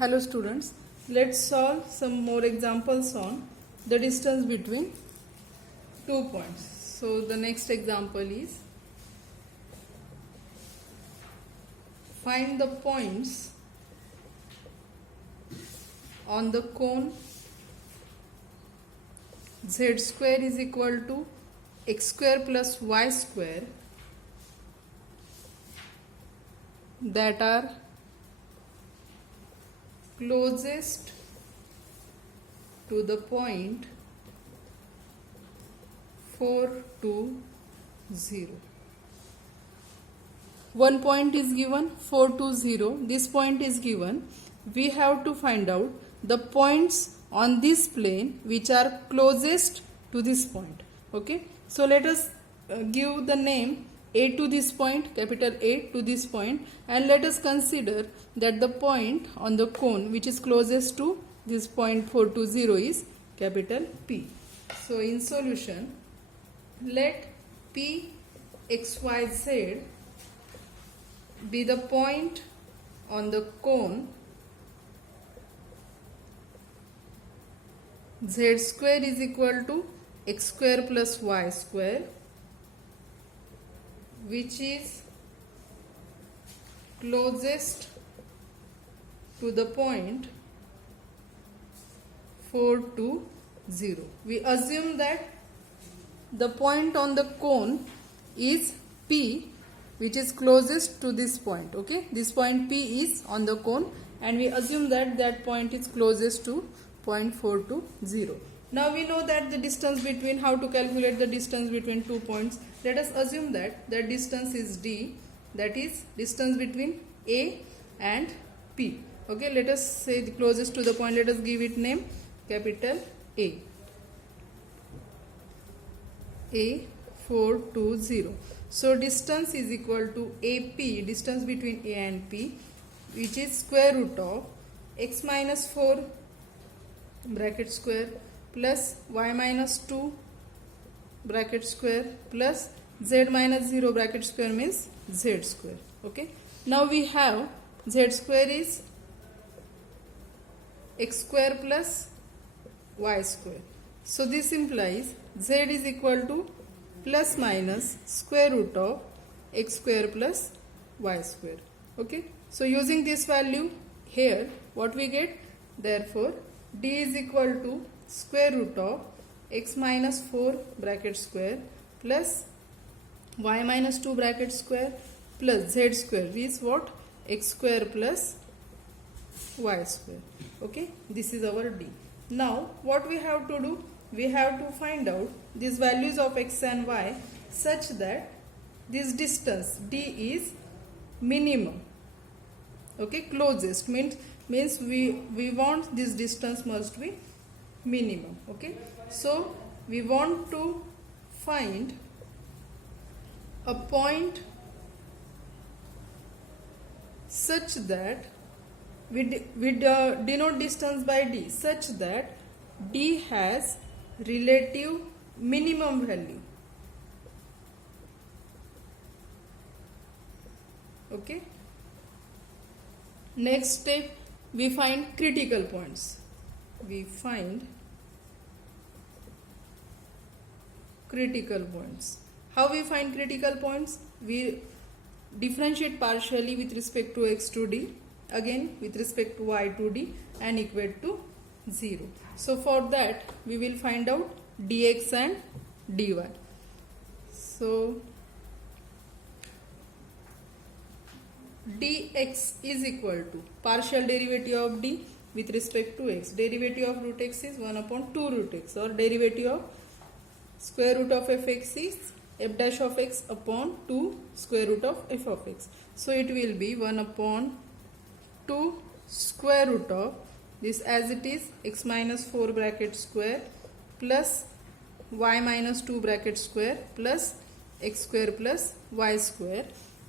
Hello students, let's solve some more examples on the distance between 2 points. So the next example is find the points on the cone z square is equal to x square plus y square that are closest to the point 4 to 0. One point is given 4 to 0. This point is given. We have to find out the points on this plane which are closest to this point. Okay. So let us give the name A to this point, capital A to this point, and let us consider that the point on the cone which is closest to this point 4 to 0 is capital P. So in solution, let P XYZ be the point on the cone z square is equal to x square plus y square, which is closest to the point 4 to 0. We assume that the point on the cone is P, which is closest to this point. Okay, this point P is on the cone, and we assume that that point is closest to point 4 to 0. Now we know that the distance between, how to calculate the distance between 2 points. Let us assume that the distance is D, that is distance between A and P. Okay, let us say the closest to the point, let us give it name capital A. A 4 to 0. So distance is equal to AP, distance between A and P, which is square root of x minus 4 bracket square plus y minus 2 bracket square plus z minus 0 bracket square means z square. Okay. Now we have z square is x square plus y square. So this implies z is equal to plus minus square root of x square plus y square. Okay. So using this value here, what we get? Therefore, D is equal to square root of x minus 4 bracket square plus y minus 2 bracket square plus z square, which is what? X square plus y square. Okay, this is our D. Now what we have to do? We have to find out these values of x and y such that this distance D is minimum. Okay, closest means we want this distance must be minimum. Okay, so we want to find a point such that we denote distance by D, such that D has relative minimum value. Okay, next step, we find critical points. We find critical points. How we find critical points? We differentiate partially with respect to x to D, again with respect to y to D, and equate to 0. So for that we will find out dx and dy. So dx is equal to partial derivative of d with respect to x. Derivative of root x is 1 upon 2 root x, or derivative of square root of fx is f dash of x upon 2 square root of f of x. So it will be 1 upon 2 square root of this, as it is, x minus 4 bracket square plus y minus 2 bracket square plus x square plus y square,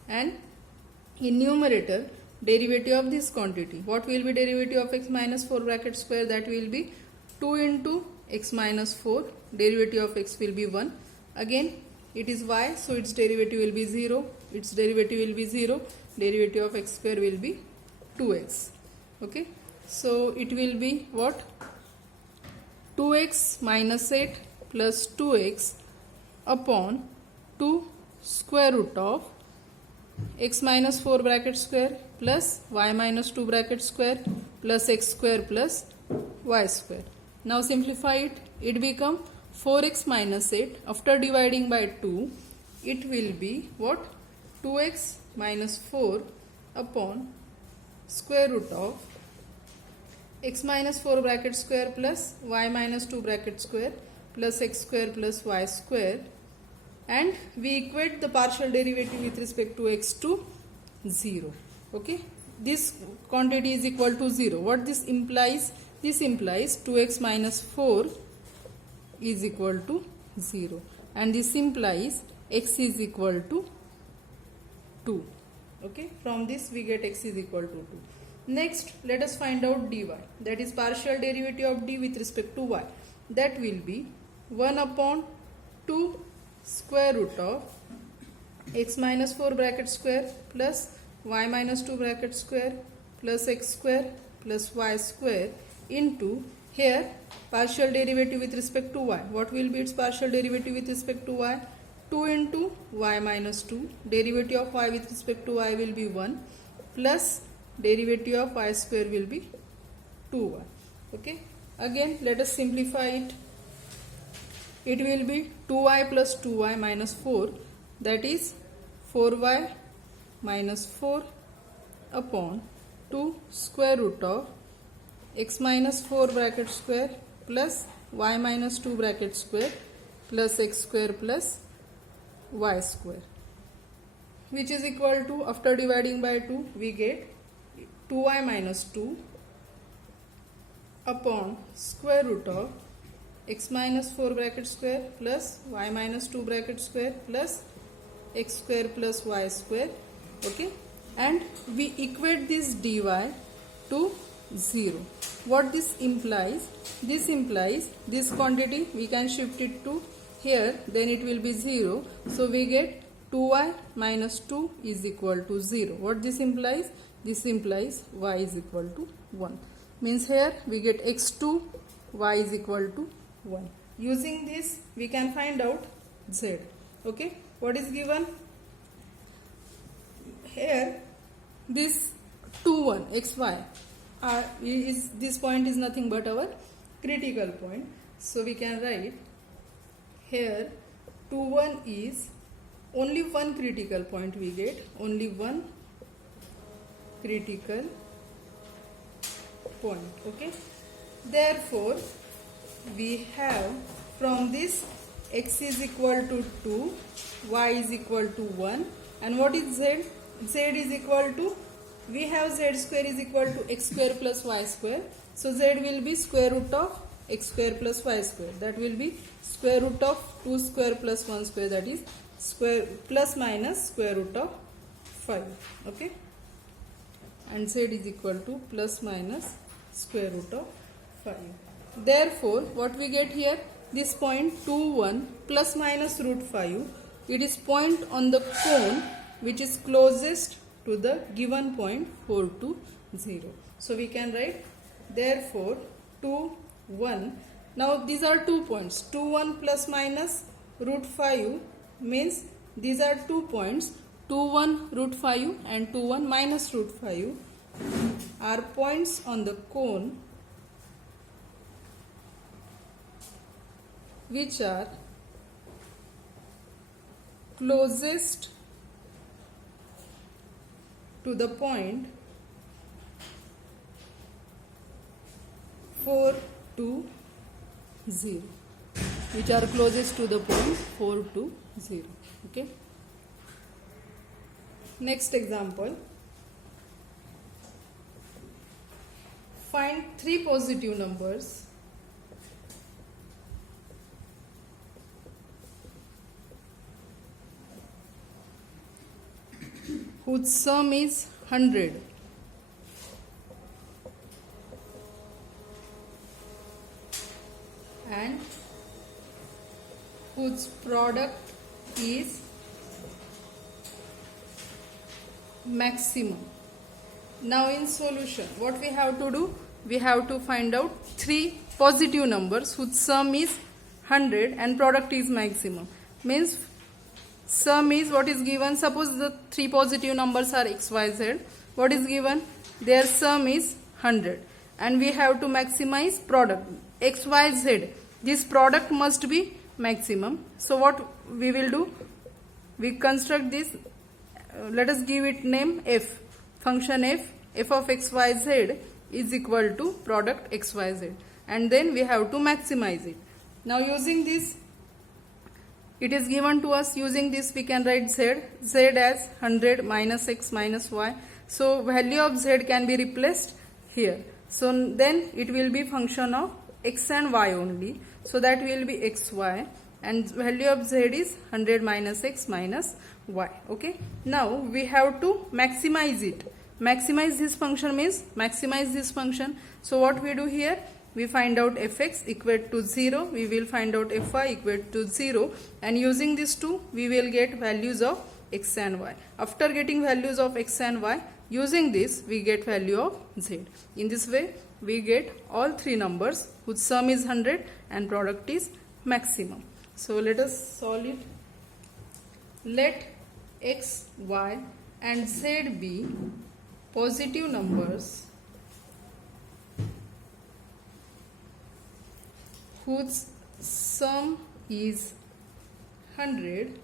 and in numerator derivative of this quantity. What will be derivative of x minus 4 bracket square? That will be 2 into x minus 4, derivative of x will be 1. Again it is y, so its derivative will be 0, its derivative will be 0, derivative of x square will be 2x. Okay, So it will be what? 2x minus 8 plus 2x upon 2 square root of x minus 4 bracket square plus y minus 2 bracket square plus x square plus y square. Now simplify it. It become 4x minus 8. After dividing by 2, it will be what? 2x minus 4 upon square root of x minus 4 bracket square plus y minus 2 bracket square plus x square plus y square, and we equate the partial derivative with respect to x to 0. Okay, this quantity is equal to 0. What this implies? This implies 2x minus 4 is equal to 0, and this implies x is equal to 2. Okay, from this we get x is equal to 2. Next, let us find out dy, that is partial derivative of d with respect to y. That will be 1 upon 2 square root of x minus 4 bracket square plus y minus 2 bracket square plus x square plus y square into, here partial derivative with respect to y. What will be its partial derivative with respect to y? 2 into y minus 2. Derivative of y with respect to y will be 1 plus derivative of y square will be 2y. Okay, again let us simplify it. It will be 2y plus 2y minus 4, that is 4y minus 4 upon 2 square root of x minus 4 bracket square plus y minus 2 bracket square plus x square plus y square, which is equal to, after dividing by 2, we get 2y minus 2 upon square root of x minus 4 bracket square plus y minus 2 bracket square plus x square plus y square. Okay, and we equate this dy to 0. What this implies? This implies this quantity we can shift it to here, then it will be 0. So we get 2y minus 2 is equal to 0. What this implies? This implies y is equal to 1. Means here we get x2, y is equal to 1. Using this we can find out z. Okay, what is given? Here this 2, 1, xy is, this point is nothing but our critical point. So we can write here 2, 1 is only one critical point we get, only one critical point. Okay, therefore we have from this x is equal to 2, y is equal to 1, and what is z? Z is equal to, we have z square is equal to x square plus y square. So z will be square root of x square plus y square. That will be square root of 2 square plus 1 square, that is square plus minus square root of 5. Okay, and z is equal to plus minus square root of 5. Therefore what we get here? This point 2, 1 plus minus root 5, it is point on the cone which is closest to the given point 4 to 0. So we can write therefore 2, 1. Now these are 2 points. 2, 1 plus minus root 5 means these are 2 points. 2, 1 root 5 and 2, 1 minus root 5 are points on the cone which are closest to the point 4 to 0, which are closest to the point 4 to 0. Okay, next example. Find 3 positive numbers whose sum is 100 and whose product is maximum. Now in solution, what we have to do? we have to find out three positive numbers whose sum is 100 and product is maximum. Means sum is what is given. Suppose the three positive numbers are x, y, z. What is given? Their sum is 100 and we have to maximize product x, y, z. This product must be maximum. So what we will do? We construct this. Let us give it name f. Function f of x, y, z is equal to product x, y, z. And then we have to maximize it. Now using this, it is given to us. Using this we can write z as 100 minus x minus y. So value of z can be replaced here. So then it will be function of x and y only. So that will be xy and value of z is 100 minus x minus y. Okay. Now we have to maximize it. Maximize this function means maximize this function. So what we do here? We find out fx equal to 0. We will find out fy equal to 0. And using these two, we will get values of x and y. After getting values of x and y, using this, we get value of z. In this way, we get all three numbers whose sum is 100 and product is maximum. So let us solve it. Let x, y and z be positive numbers whose sum is 100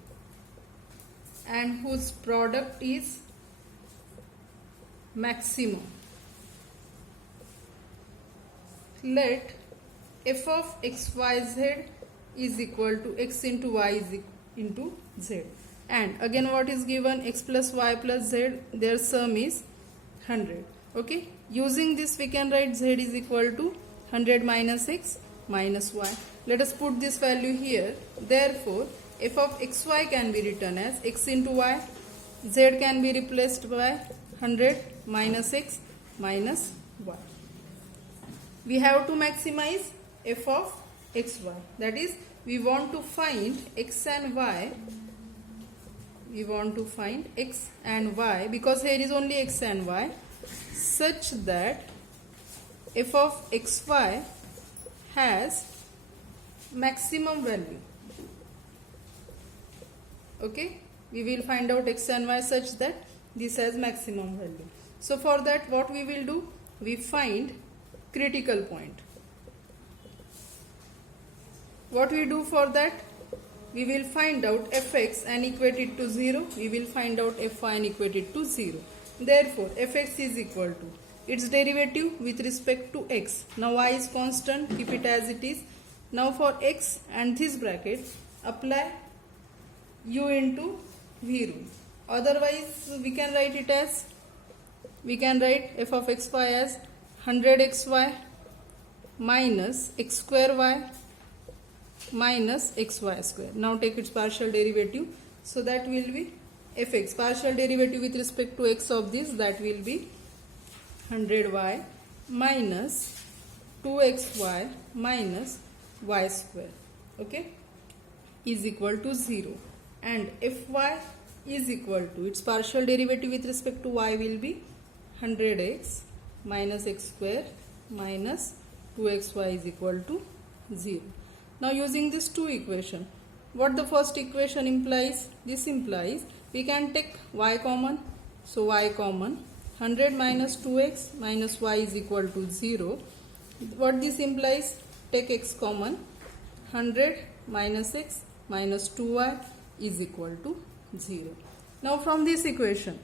and whose product is maximum. Let f of x, y, z is equal to x into y is into z. And again what is given? X plus y plus z, their sum is 100. Okay. Using this we can write z is equal to 100 minus x minus y. Let us put this value here. Therefore, f of xy can be written as x into y. Z can be replaced by 100 minus x minus y. We have to maximize f of xy. That is, we want to find x and y. We want to find x and y because here is only x and y, such that f of xy has maximum value. Okay, we will find out x and y such that this has maximum value. So for that, what we will do? We find critical point. What we do for that? We will find out fx and equate it to 0. We will find out fy and equate it to 0. Therefore, fx is equal to its derivative with respect to x. Now y is constant, keep it as it is. Now for x and this bracket, apply u into v rule. Otherwise, we can write it as, we can write f of xy as 100xy minus x square y minus xy square. Now take its partial derivative. So that will be fx. Partial derivative with respect to x of this, that will be 100y minus 2xy minus y square. Okay, is equal to 0. And fy is equal to, its partial derivative with respect to y will be 100x minus x square minus 2xy is equal to 0. Now using these two equation, what the first equation implies? This implies we can take y common. So y common, 100 minus 2x minus y is equal to 0. What this implies? Take x common, 100 minus x minus 2y is equal to 0. Now from this equation,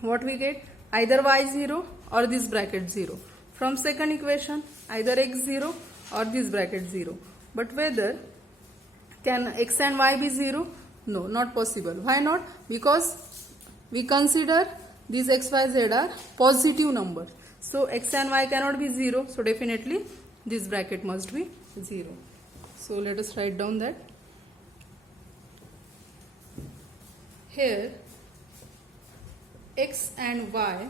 what we get? Either y 0 or this bracket 0. From second equation, either x 0 or this bracket 0. But whether can x and y be 0? No, not possible. Why not? Because we consider these x, y, z are positive numbers. So x and y cannot be 0. So definitely this bracket must be 0. So let us write down that. Here x and y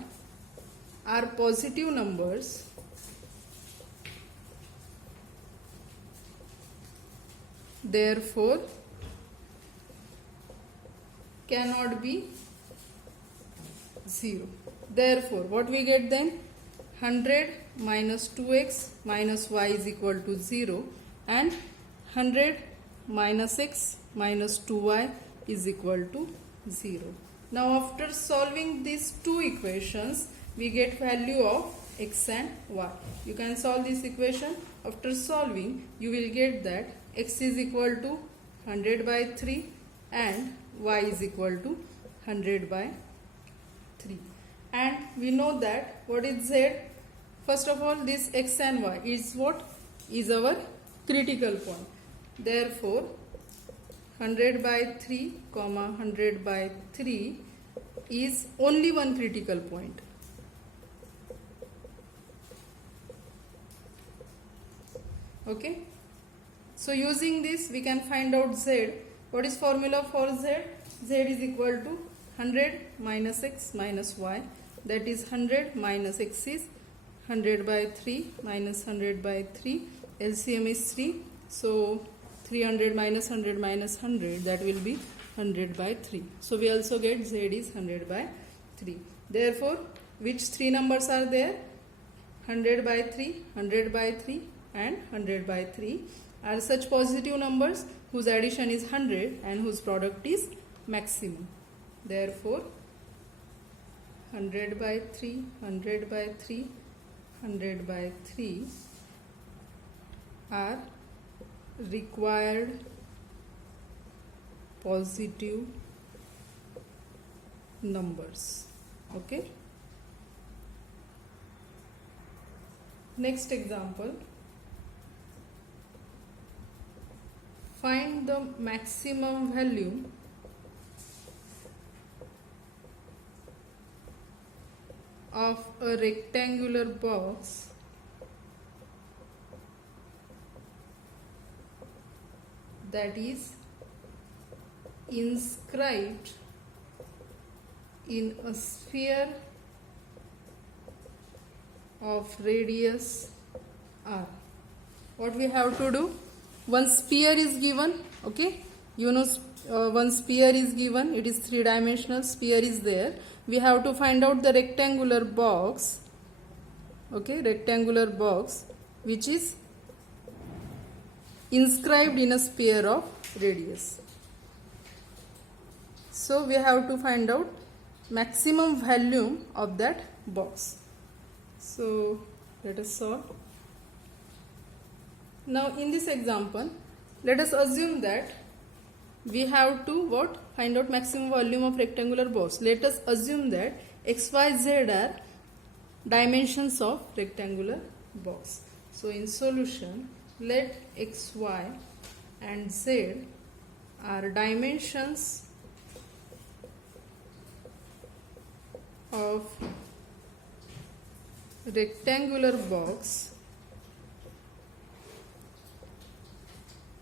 are positive numbers therefore cannot be 0. Therefore, what we get then? 100 minus 2x minus y is equal to 0 and 100 minus x minus 2y is equal to 0. Now after solving these two equations, we get value of x and y. You can solve this equation. After solving, you will get that x is equal to 100 by 3 and y is equal to 100 by 3. And we know that what is z? First of all, this x and y is what? Is our critical point. Therefore, 100 by 3 comma 100 by 3 is only one critical point. Okay. So using this we can find out z. What is formula for z? Z is equal to 100 minus x minus y, that is 100 minus x is 100 by 3 minus 100 by 3, LCM is 3, so 300 minus 100 minus 100, that will be 100 by 3. So we also get z is 100 by 3. Therefore, which three numbers are there? 100 by 3, 100 by 3 and 100 by 3 are such positive numbers whose addition is 100 and whose product is maximum. Therefore, 100 by 3, 100 by 3, 100 by 3 are required positive numbers. Okay. Next example. Find the maximum value of a rectangular box that is inscribed in a sphere of radius r. What we have to do? One sphere is given, okay, you know, one sphere is given, it is three-dimensional sphere is there. We have to find out the rectangular box, okay, rectangular box which is inscribed in a sphere of radius. So we have to find out maximum volume of that box. So let us solve. Now in this example, let us assume that we have to what? Find out maximum volume of rectangular box. Let us assume that x, y, z are dimensions of rectangular box. So in solution, let x, y and z are dimensions of rectangular box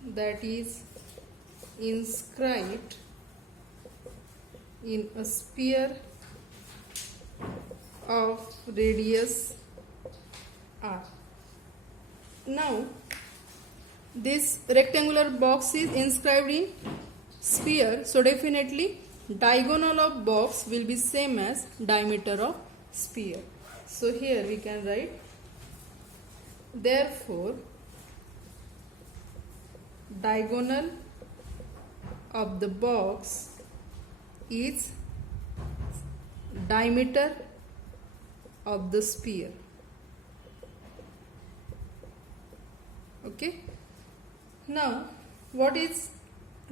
that is inscribed in a sphere of radius r. Now this rectangular box is inscribed in sphere, so definitely diagonal of box will be same as diameter of sphere. So here we can write, therefore diagonal of the box is diameter of the sphere. Okay. Now what is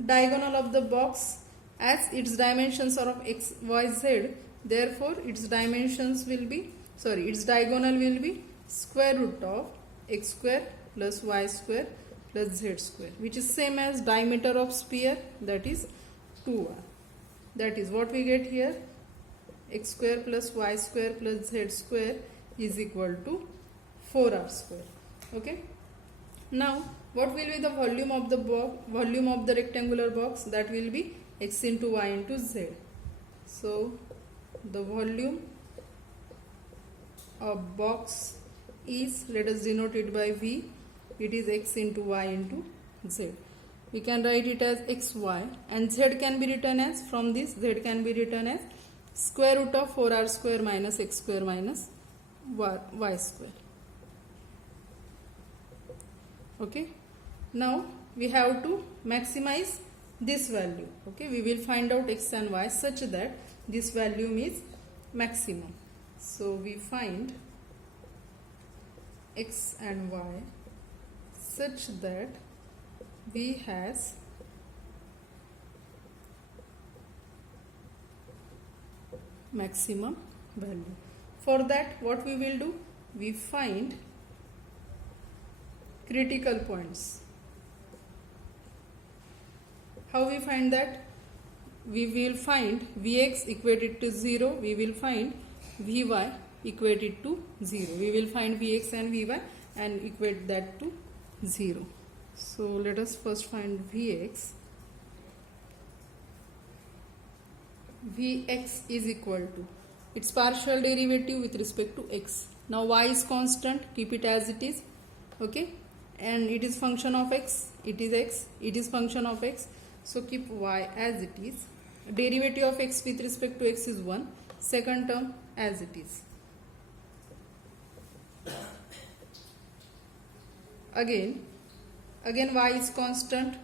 diagonal of the box? As its dimensions are of x, y, z, therefore its dimensions will be, its diagonal will be square root of x square plus y square plus z square, which is same as diameter of sphere, that is 2r. That is what we get here, x square plus y square plus z square is equal to 4r square. Okay. Now what will be the volume of the volume of the rectangular box? That will be x into y into z. So the volume of box is, let us denote it by v, it is x into y into z. We can write it as xy, and z can be written as, from this z can be written as square root of 4r square minus x square minus y square. Okay, now we have to maximize this value. Okay, we will find out x and y such that this value is maximum. So we find x and y such that v has maximum value. For that, what we will do? We find critical points. How we find that? We will find Vx equated to 0. We will find Vy equated to 0. We will find Vx and Vy and equate that to 0. So let us first find Vx. Vx is equal to its partial derivative with respect to x. Now y is constant, keep it as it is. Okay, and it is function of x, it is x, it is function of x, so keep y as it is. Derivative of x with respect to x is 1, second term as it is. Again y is constant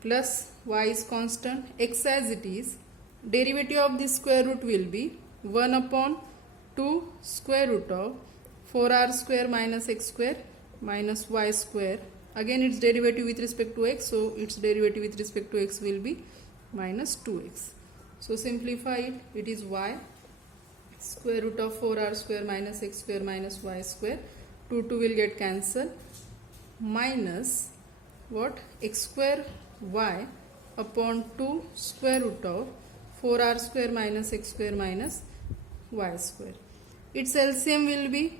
plus y is constant, x as it is. Derivative of this square root will be 1 upon 2 square root of 4r square minus x square minus y square. Again its derivative with respect to x, so its derivative with respect to x will be minus 2x. So simplify it, it is y square root of 4r square minus x square minus y square. 2 will get cancelled, minus what? X square y upon 2 square root of 4r square minus x square minus y square. Its LCM will be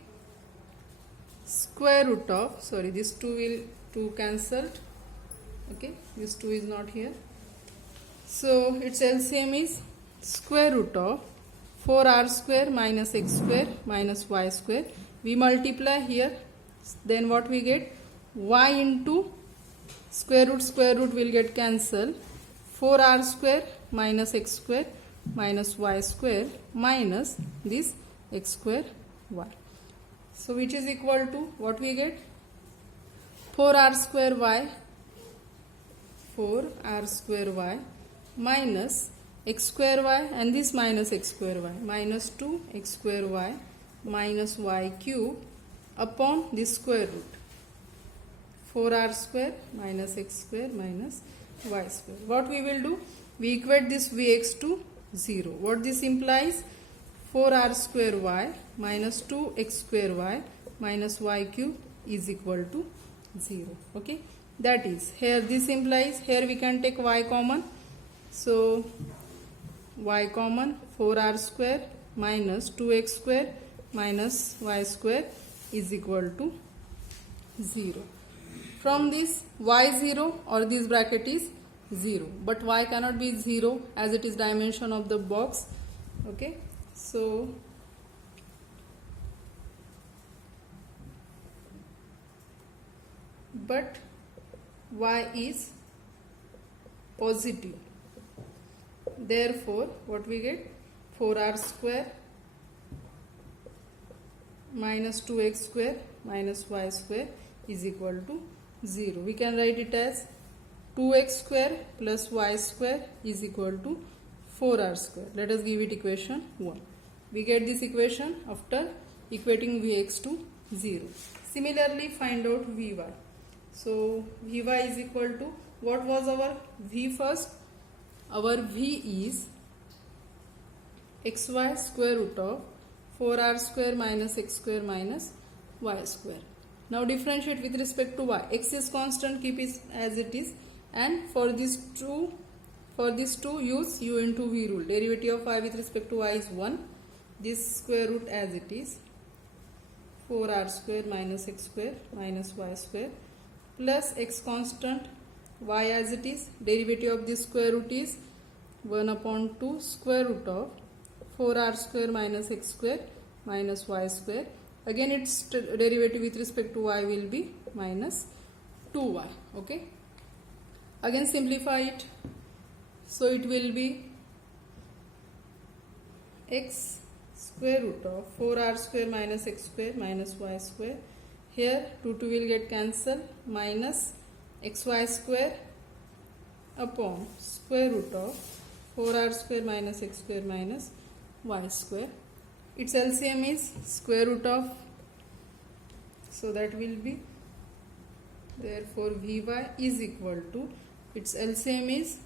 square root of, sorry, this 2 cancelled. Okay, this 2 is not here. So its LCM is square root of 4r square minus x square minus y square. We multiply here, then what we get? Y into square root will get cancelled. 4r square minus x square minus y square minus this x square y. So which is equal to what we get? 4r square y minus x square y, and this minus x square y, minus 2 x square y minus y cube upon this square root 4r square minus x square minus y square. What we will do? We equate this Vx to 0. What this implies? 4r square y minus 2x square y minus y cube is equal to 0. Okay, that is, here this implies, here we can take y common. So y common, 4r square minus 2x square minus y square is equal to 0. From this, y0 or this bracket is 0, but y cannot be 0 as it is dimension of the box. Okay, so but y is positive, therefore what we get? 4r square minus 2x square minus y square is equal to 0. We can write it as 2x square plus y square is equal to 4r square. Let us give it equation 1. We get this equation after equating Vx to 0. Similarly, find out Vy. So Vy is equal to, what was our V first? Our V is xy square root of 4r square minus x square minus y square. Now differentiate with respect to y. X is constant, keep it as it is, and for this 2 use u into v rule. Derivative of y with respect to y is 1. This square root as it is, 4r square minus x square minus y square plus x constant, y as it is. Derivative of this square root is 1 upon 2 square root of 4r square minus x square minus y square. Again its derivative with respect to y will be minus 2y. Okay, again simplify it, so it will be x square root of 4r square minus x square minus y square. Here 2 will get cancelled, minus xy square upon square root of 4r square minus x square minus y square. Its LCM is square root of, so that will be, therefore Vy is equal to, its LCM is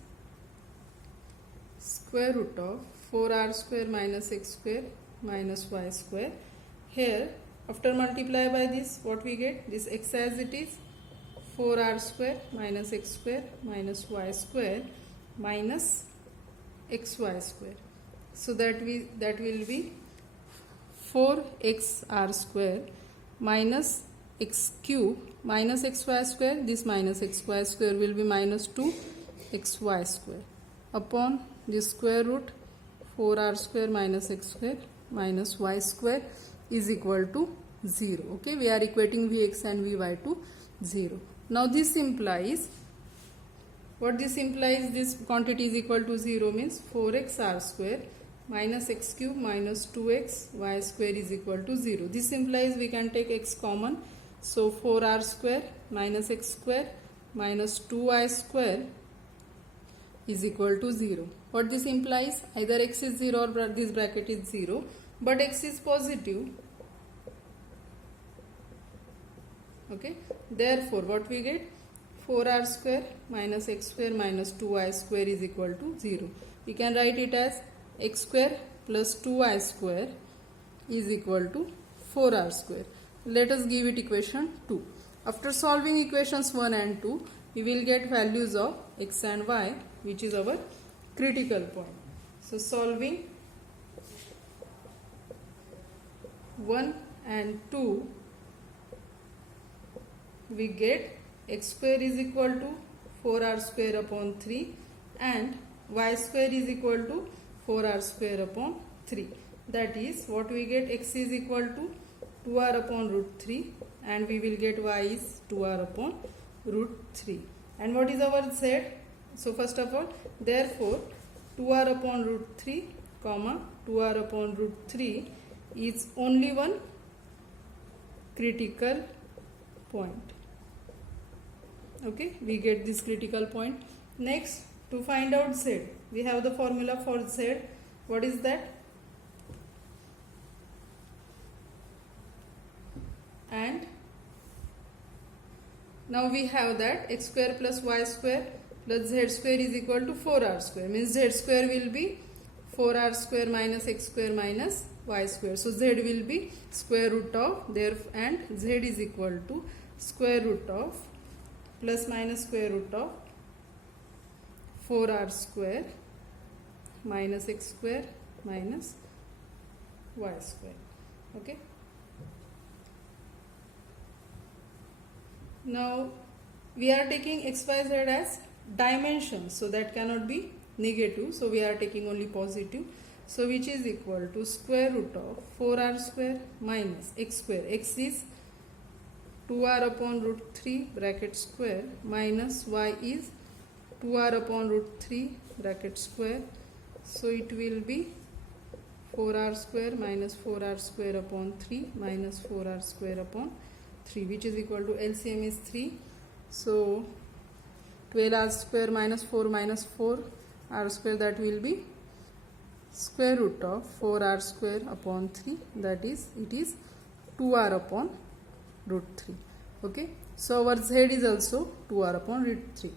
square root of 4r square minus x square minus y square. Here after multiply by this, what we get? This x as it is, 4r square minus x square minus y square minus xy square. So that will be 4xr square minus x cube minus xy square. This minus xy square will be minus 2xy square upon the square root 4r square minus x square minus y square is equal to 0. Okay, we are equating Vx and Vy to 0. Now this implies, what this implies, this quantity is equal to 0 means 4xr square minus x cube minus 2x y square is equal to 0. This implies we can take x common. So 4r square minus x square minus 2y square is equal to 0. What this implies? Either x is 0 or this bracket is 0, but x is positive. Okay, therefore what we get? 4r square minus x square minus 2y square is equal to 0. We can write it as x square plus 2y square is equal to 4r square. Let us give it equation 2. After solving equations 1 and 2, we will get values of x and y, which is our critical point. So solving 1 and 2, we get x square is equal to 4r square upon 3 and y square is equal to 4r square upon 3. That is, what we get, x is equal to 2r upon root 3 and we will get y is 2r upon root 3. And what is our z? So first of all, therefore 2r upon root 3 comma 2r upon root 3 is only one critical point. Okay, we get this critical point. Next, to find out z, we have the formula for z. What is that? And now we have that x square plus y square plus z square is equal to 4r square, means z square will be 4r square minus x square minus y square. So z will be square root of there, and z is equal to square root of plus minus square root of 4r square minus x square minus y square. Okay. Now we are taking x, y, z as dimensions, so that cannot be negative. So we are taking only positive. So which is equal to square root of 4r square minus x square. X is 2r upon root 3 bracket square minus y is 2r upon root 3 bracket square. So it will be 4r square minus 4r square upon 3 minus 4r square upon 3, which is equal to LCM is 3. So 12r square minus 4 r square, that will be square root of 4r square upon 3, that is, it is 2r upon root 3. Okay, so our z is also 2r upon root 3.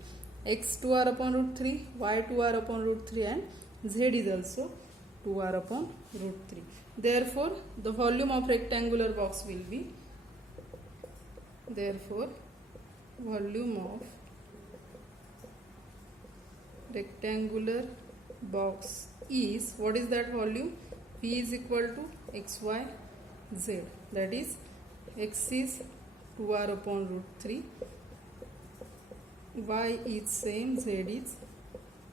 X 2r upon root 3, y 2r upon root 3, and z is also 2r upon root 3. Therefore, the volume of rectangular box will be, therefore, volume of rectangular box is, what is that volume? V is equal to x, y, z. That is, x is 2r upon root 3, y is same, z is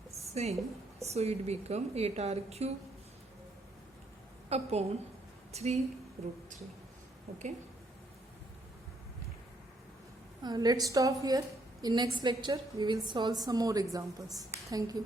same. So it become 8r cube upon 3 root 3. Okay. Let's stop here. In next lecture, we will solve some more examples. Thank you.